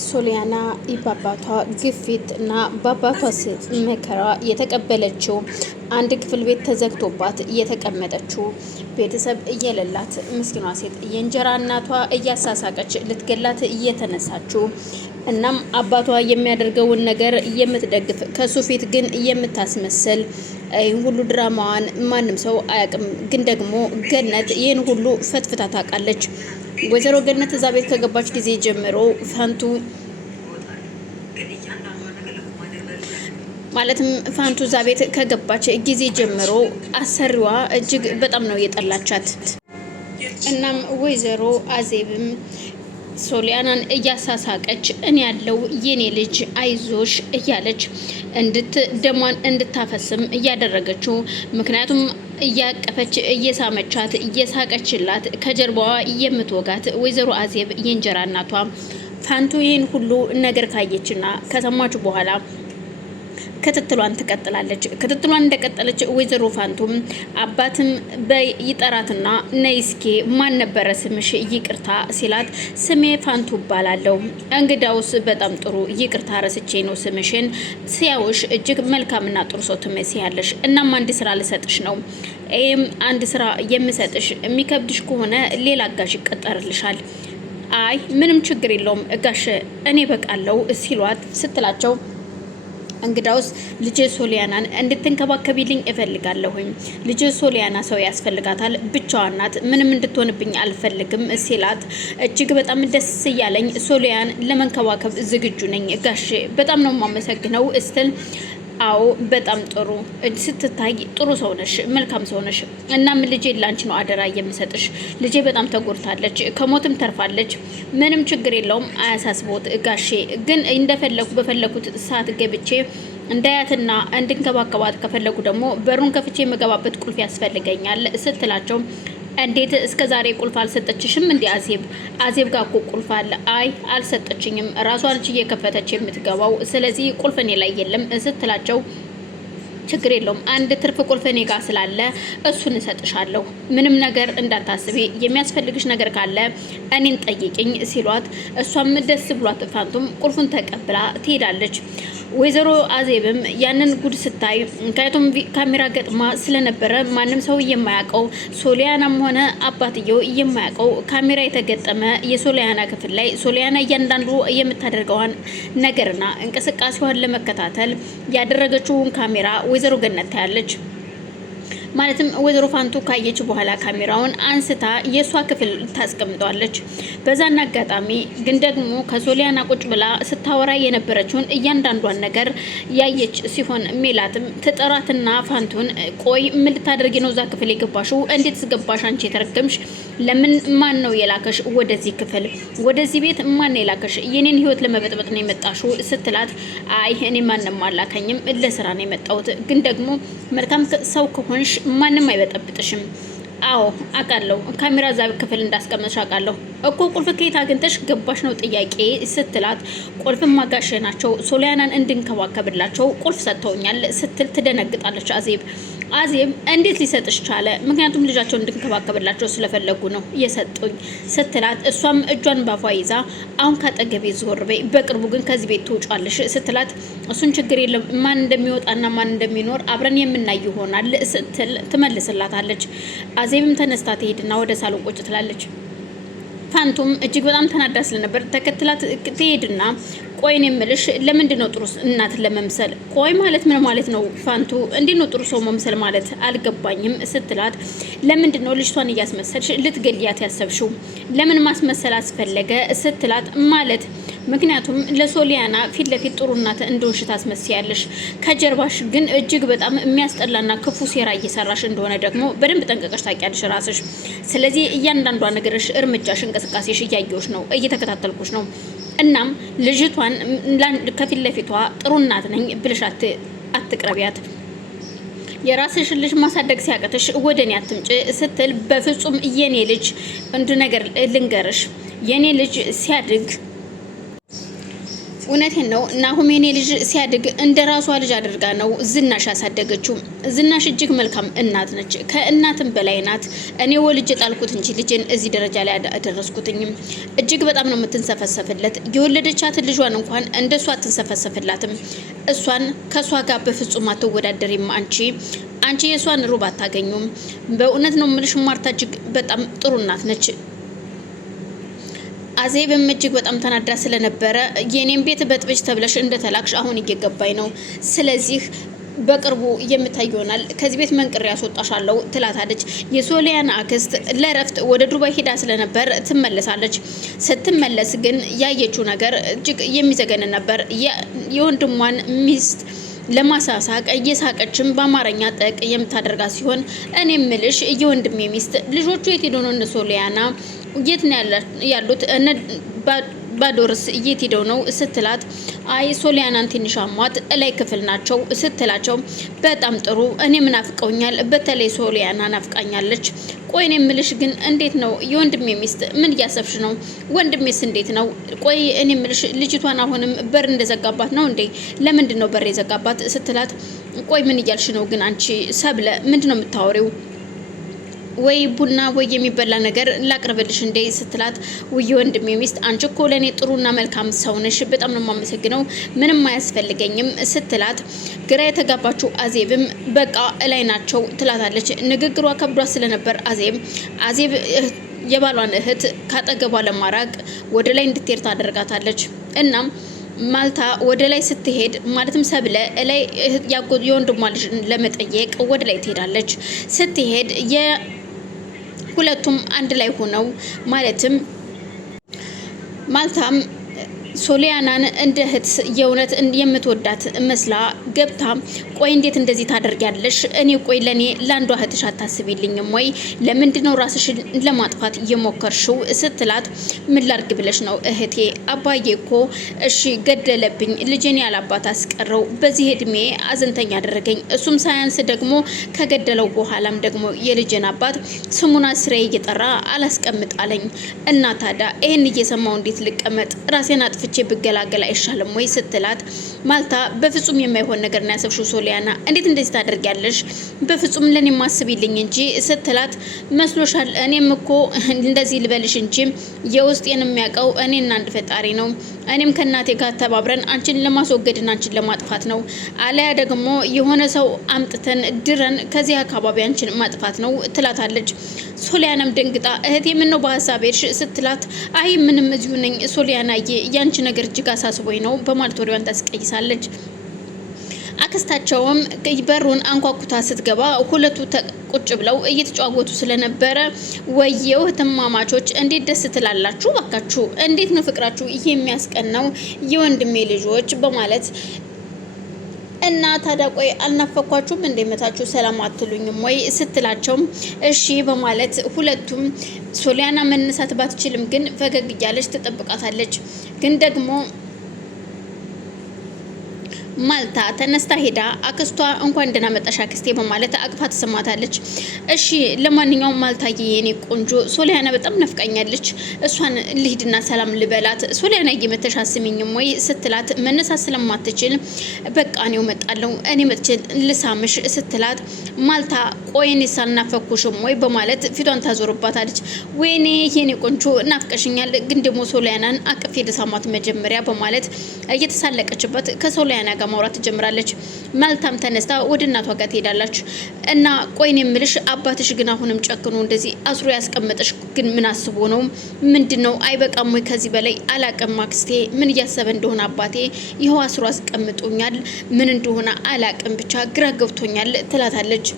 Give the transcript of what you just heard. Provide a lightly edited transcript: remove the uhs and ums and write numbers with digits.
ሶሊያና በአባቷ ግፊት እና በአባቷ መከራ የተቀበለችው አንድ ክፍል ቤት ተዘግቶባት እየተቀመጠችው ቤተሰብ እየሌላት ምስኪኗ ሴት የእንጀራ እናቷ እያሳሳቀች ልትገላት እየተነሳችው እናም አባቷ የሚያደርገውን ነገር የምትደግፍ ከሱ ፊት ግን የምታስመስል ሁሉ ድራማዋን ማንም ሰው አያውቅም። ግን ደግሞ ገነት ይህን ሁሉ ፈትፍታ ታውቃለች። ወይዘሮ ገነት እዛ ቤት ከገባች ጊዜ ጀምሮ ፋንቱ እዛ ቤት ከገባች ጊዜ ጀምሮ አሰሪዋ እጅግ በጣም ነው የጠላቻት። እናም ወይዘሮ አዜብም ሶሊያናን እያሳሳቀች እኔ ያለው የኔ ልጅ አይዞሽ እያለች ደሟን እንድታፈስም እያደረገችው፣ ምክንያቱም እያቀፈች እየሳመቻት እየሳቀችላት ከጀርባዋ የምትወጋት ወይዘሮ አዜብ የእንጀራ እናቷ ፋንቱ ይህን ሁሉ ነገር ካየችና ከሰማች በኋላ ክትትሏን ትቀጥላለች። ክትትሏን እንደቀጠለች ወይዘሮ ፋንቱም አባትም በይጠራትና ነይስኬ ማን ነበረ ስምሽ ይቅርታ ሲላት ስሜ ፋንቱ እባላለሁ። እንግዳውስ በጣም ጥሩ ይቅርታ ረስቼ ነው ስምሽን ሲያውሽ እጅግ መልካምና ጥሩ ሰው ትመስያለሽ። እናም አንድ ስራ ልሰጥሽ ነው። ይህም አንድ ስራ የምሰጥሽ የሚከብድሽ ከሆነ ሌላ አጋዥ ይቀጠርልሻል። አይ ምንም ችግር የለውም ጋሽ እኔ በቃለው ሲሏት ስትላቸው እንግዳውስ ልጅ ሶሊያናን እንድትንከባከቢልኝ እፈልጋለሁኝ። ልጅ ሶሊያና ሰው ያስፈልጋታል፣ ብቻዋን ናት፣ ምንም እንድትሆንብኝ አልፈልግም ሲላት እጅግ በጣም ደስ እያለኝ ሶሊያን ለመንከባከብ ዝግጁ ነኝ ጋሽ በጣም ነው የማመሰግነው ስትል አዎ በጣም ጥሩ ስትታይ ጥሩ ሰው ነሽ፣ መልካም ሰው ነሽ። እናም ልጄ ላንቺ ነው አደራ የምሰጥሽ። ልጄ በጣም ተጎድታለች፣ ከሞትም ተርፋለች። ምንም ችግር የለውም አያሳስቦት ጋሼ። ግን እንደፈለኩ በፈለኩት ሰዓት ገብቼ እንዳያትና እንድንከባከባት ከፈለጉ ደግሞ በሩን ከፍቼ የምገባበት ቁልፍ ያስፈልገኛል ስትላቸው እንዴት እስከ ዛሬ ቁልፍ አልሰጠችሽም እንዴ አዜብ ጋር እኮ ቁልፍ አለ። አይ አልሰጠችኝም፣ ራሷን ልጅ እየከፈተች የምትገባው፣ ስለዚህ ቁልፍ እኔ ላይ የለም ስትላቸው ችግር የለውም አንድ ትርፍ ቁልፍ እኔ ጋር ስላለ እሱን እሰጥሻለሁ፣ ምንም ነገር እንዳታስቢ፣ የሚያስፈልግሽ ነገር ካለ እኔን ጠይቅኝ ሲሏት እሷም ደስ ብሏት ፋንቱም ቁልፉን ተቀብላ ትሄዳለች። ወይዘሮ አዜብም ያንን ጉድ ስታይ ምክንያቱም ካሜራ ገጥማ ስለነበረ ማንም ሰው የማያውቀው ሶሊያናም ሆነ አባትየው የማያውቀው ካሜራ የተገጠመ የሶሊያና ክፍል ላይ ሶሊያና እያንዳንዱ የምታደርገዋን ነገርና እንቅስቃሴዋን ለመከታተል ያደረገችውን ካሜራ ወይዘሮ ገነት ታያለች። ማለትም ወይዘሮ ፋንቱ ካየች በኋላ ካሜራውን አንስታ የሷ ክፍል ታስቀምጧለች። በዛና አጋጣሚ ግን ደግሞ ከሶሊያና ቁጭ ብላ ስታወራ የነበረችውን እያንዳንዷን ነገር ያየች ሲሆን ሜላትም ትጠራትና ፋንቱን ቆይ ምን ልታደርጊ ነው እዛ ክፍል የገባሽው? እንዴት ስገባሽ አንቺ የተረገምሽ? ለምን ማን ነው የላከሽ ወደዚህ ክፍል? ወደዚህ ቤት ማን ነው የላከሽ? የኔን ህይወት ለመበጥበጥ ነው የመጣሽው ስትላት አይ እኔ ማንንም አላከኝም ለስራ ነው የመጣሁት። ግን ደግሞ መልካም ሰው ከሆንሽ ማንም አይበጠብጥሽም። አዎ አውቃለሁ፣ ካሜራ እዛ ክፍል እንዳስቀመጥሽ አውቃለሁ እኮ። ቁልፍ ከየት አግኝተሽ ገባሽ ነው ጥያቄ ስትላት ቁልፍ ማጋሸ ናቸው ሶሊያናን እንድንከባከብላቸው ቁልፍ ሰጥተውኛል ስትል ትደነግጣለች አዜብ እንዴት ሊሰጥሽ ቻለ? ምክንያቱም ልጃቸውን እንድንከባከብላቸው ስለፈለጉ ነው የሰጡኝ ስትላት እሷም እጇን ባፏ ይዛ አሁን ካጠገቤ ዞር በይ፣ በቅርቡ ግን ከዚህ ቤት ትውጫለሽ ስትላት እሱን ችግር የለም ማን እንደሚወጣና ማን እንደሚኖር አብረን የምናይ ይሆናል ስትል ትመልስላታለች። አዜብም ተነስታ ትሄድና ወደ ሳሎን ቁጭ ትላለች። ፋንቱም እጅግ በጣም ተናዳ ስለነበር ተከትላት ትሄድና ቆይን የምልሽ ለምንድን ነው ጥሩ እናት ለመምሰል? ቆይ ማለት ምን ማለት ነው ፋንቱ? እንዴት ነው ጥሩ ሰው መምሰል ማለት አልገባኝም ስትላት ለምንድን ነው ልጅቷን እያስመሰልሽ ልትገልያት ያሰብሽው? ለምን ማስመሰል አስፈለገ ስትላት ማለት ምክንያቱም ለሶሊያና ፊት ለፊት ጥሩ እናት እንደሆንሽ ታስመስያለሽ፣ ከጀርባሽ ግን እጅግ በጣም የሚያስጠላና ክፉ ሴራ እየሰራሽ እንደሆነ ደግሞ በደንብ ጠንቀቀሽ ታውቂያለሽ ራስሽ። ስለዚህ እያንዳንዷ ነገርሽ፣ እርምጃሽ፣ እንቅስቃሴሽ እያየሁሽ ነው፣ እየተከታተልኩሽ ነው። እናም ልጅቷን ከፊት ለፊቷ ጥሩ እናት ነኝ ብለሽ አትቅረቢያት። የራስሽን ልጅ ማሳደግ ሲያቅትሽ ወደ እኔ አትምጪ ስትል በፍጹም የኔ ልጅ እንድ ነገር ልንገርሽ፣ የኔ ልጅ ሲያድግ እውነቴን ነው። ናሆሜኔ ልጅ ሲያድግ እንደ ራሷ ልጅ አድርጋ ነው ዝናሽ ያሳደገችው። ዝናሽ እጅግ መልካም እናት ነች፣ ከእናትም በላይ ናት። እኔ ወልጄ ጣልኩት እንጂ ልጅን እዚህ ደረጃ ላይ አደረስኩትኝም። እጅግ በጣም ነው የምትንሰፈሰፍለት። የወለደቻትን ልጇን እንኳን እንደሷ አትንሰፈሰፍላትም። እሷን ከሷ ጋር በፍጹም አትወዳደሪም። አንቺ የሷን ሩብ አታገኙም። በእውነት ነው የምልሽ ማርታ እጅግ በጣም ጥሩ እናት ነች። አዜብም እጅግ በጣም ተናዳ ስለነበረ የኔን ቤት በጥብጭ ተብለሽ እንደተላክሽ አሁን እየገባኝ ነው። ስለዚህ በቅርቡ የምታይ ይሆናል። ከዚህ ቤት መንቅሬ ያስወጣሻለሁ ትላታለች። የሶሊያና አክስት ለረፍት ወደ ዱባይ ሄዳ ስለነበር ትመለሳለች። ስትመለስ ግን ያየችው ነገር እጅግ የሚዘገንን ነበር። የወንድሟን ሚስት ለማሳሳቅ እየሳቀችም በአማርኛ ጠቅ የምታደርጋት ሲሆን እኔ ምልሽ የወንድሜ ሚስት ልጆቹ የት ሄደው ነው? እነ ሶሊያና የት ነው ያሉት? ባዶርስ የት ሄደው ነው ስትላት፣ አይ ሶሊያናን ትንሽ አሟት እላይ ክፍል ናቸው ስትላቸው፣ በጣም ጥሩ እኔ ምን ናፍቀውኛል፣ በተለይ ሶሊያና ናፍቃኛለች። ቆይ እኔ የምልሽ ግን እንዴት ነው የወንድሜ ሚስት? ምን እያሰብሽ ነው? ወንድሜስ እንዴት ነው? ቆይ እኔ የምልሽ ልጅቷን አሁንም በር እንደዘጋባት ነው እንዴ? ለምንድን ነው በር የዘጋባት ስትላት፣ ቆይ ምን እያልሽ ነው ግን አንቺ ሰብለ ምንድን ነው የምታወሪው? ወይ ቡና ወይ የሚበላ ነገር ላቅርብልሽ እንዴ ስትላት፣ ውይ ወንድሜ ሚስት አንቺ እኮ ለኔ ጥሩና መልካም ሰው ነሽ፣ በጣም ነው የማመሰግነው፣ ምንም አያስፈልገኝም ስትላት፣ ግራ የተጋባችው አዜብም በቃ እላይ ናቸው ትላታለች። ንግግሯ ከብዷ ስለነበር አዜብ የባሏን እህት ካጠገቧ ለማራቅ ወደ ላይ እንድትሄድ ታደርጋታለች። እናም ማልታ ወደ ላይ ስትሄድ ማለትም ሰብለ ላይ የወንድሟ ልጅ ለመጠየቅ ወደ ላይ ትሄዳለች። ስትሄድ ሁለቱም አንድ ላይ ሆነው ማለትም ማልታም ሶሊያናን እንደ እህት የእውነት የምትወዳት መስላ ገብታ፣ ቆይ እንዴት እንደዚህ ታደርጊያለሽ? እኔ ቆይ ለኔ ለአንዷ እህትሽ አታስቢልኝም ወይ? ለምንድነው ራስሽን ለማጥፋት የሞከርሽው? ስትላት፣ ምን ላርግ ብለሽ ነው እህቴ? አባዬ እኮ እሺ ገደለብኝ፣ ልጄን ያላባት አስቀረው፣ በዚህ እድሜ አዘንተኛ አደረገኝ። እሱም ሳያንስ ደግሞ ከገደለው በኋላም ደግሞ የልጄን አባት ስሙን አስሬ እየጠራ አላስቀምጣለኝ። እና ታዲያ ይህን እየሰማው እንዴት ልቀመጥ? ራሴን አጥፍቼ ብገላገል አይሻልም ወይ ስትላት፣ ማልታ በፍጹም የማይሆን ነገር ነው ያሰብሽው ሶሊያና፣ እንዴት እንደዚህ ታደርጊያለሽ? በፍጹም ለኔ ማስቢልኝ እንጂ ስትላት፣ መስሎሻል? እኔም እኮ እንደዚህ ልበልሽ እንጂ የውስጤን የሚያውቀው እኔና አንድ ፈጣሪ ነው። እኔም ከእናቴ ጋር ተባብረን አንቺን ለማስወገድና አንቺን ለማጥፋት ነው፣ አለያ ደግሞ የሆነ ሰው አምጥተን ድረን ከዚህ አካባቢ አንቺን ማጥፋት ነው ትላታለች። ሶሊያናም ደንግጣ እህቴ ምን ነው በሀሳብ ሄድሽ ስትላት፣ አይ ምንም እዚሁ ነኝ ሶሊያናዬ፣ ያንቺ ነገር እጅግ አሳስቦኝ ነው በማለት ወዲያውን ታስቀይሳለች። አክስታቸውም በሩን አንኳኩታ ስትገባ ሁለቱ ቁጭ ብለው እየተጫወቱ ስለነበረ፣ ወየው እህትማማቾች እንዴት ደስ ትላላችሁ ባካችሁ፣ እንዴት ነው ፍቅራችሁ ይሄ የሚያስቀናው የወንድሜ ልጆች በማለት እና ታዲያ ቆይ አልናፈኳችሁም እንደመታችሁ ሰላም አትሉኝም ወይ ስትላቸው እሺ በማለት ሁለቱም ሶሊያና መነሳት ባትችልም ግን ፈገግ እያለች ትጠብቃታለች። ግን ደግሞ ማልታ ተነስታ ሄዳ አክስቷ እንኳን ደህና መጣሽ አክስቴ በማለት አቅፋ ትሰማታለች። እሺ ለማንኛውም ማልታዬ የኔ ቆንጆ ሶሊያና በጣም ነፍቃኛለች፣ እሷን ልሂድና ሰላም ልበላት። ሶሊያና እየመተሽ አስሚኝም ወይ ስትላት፣ መነሳት ስለማትችል በቃ እኔው መጣለሁ እኔ መጥቼ ልሳምሽ ስትላት፣ ማልታ ቆይኔ ሳልናፈኩሽም ወይ በማለት ፊቷን ታዞርባታለች። ወይኔ የኔ ቆንጆ ናፍቀሽኛል፣ ግን ደግሞ ሶሊያናን አቅፌ ልሳማት መጀመሪያ በማለት እየተሳለቀችበት ከሶሊያና ጋር ማውራት ትጀምራለች። ማልታም ተነስታ ወደ እናቷ ጋር ትሄዳለች። እና ቆይኔ የምልሽ አባትሽ ግን አሁንም ጨክኖ እንደዚህ አስሮ ያስቀመጠሽ ግን ምን አስቦ ነው? ምንድነው? አይበቃም ወይ ከዚህ በላይ? አላቅም አክስቴ ምን እያሰበ እንደሆነ አባቴ ይኸው አስሮ አስቀምጦኛል። ምን እንደሆነ አላቅም ብቻ ግራ ገብቶኛል ትላታለች።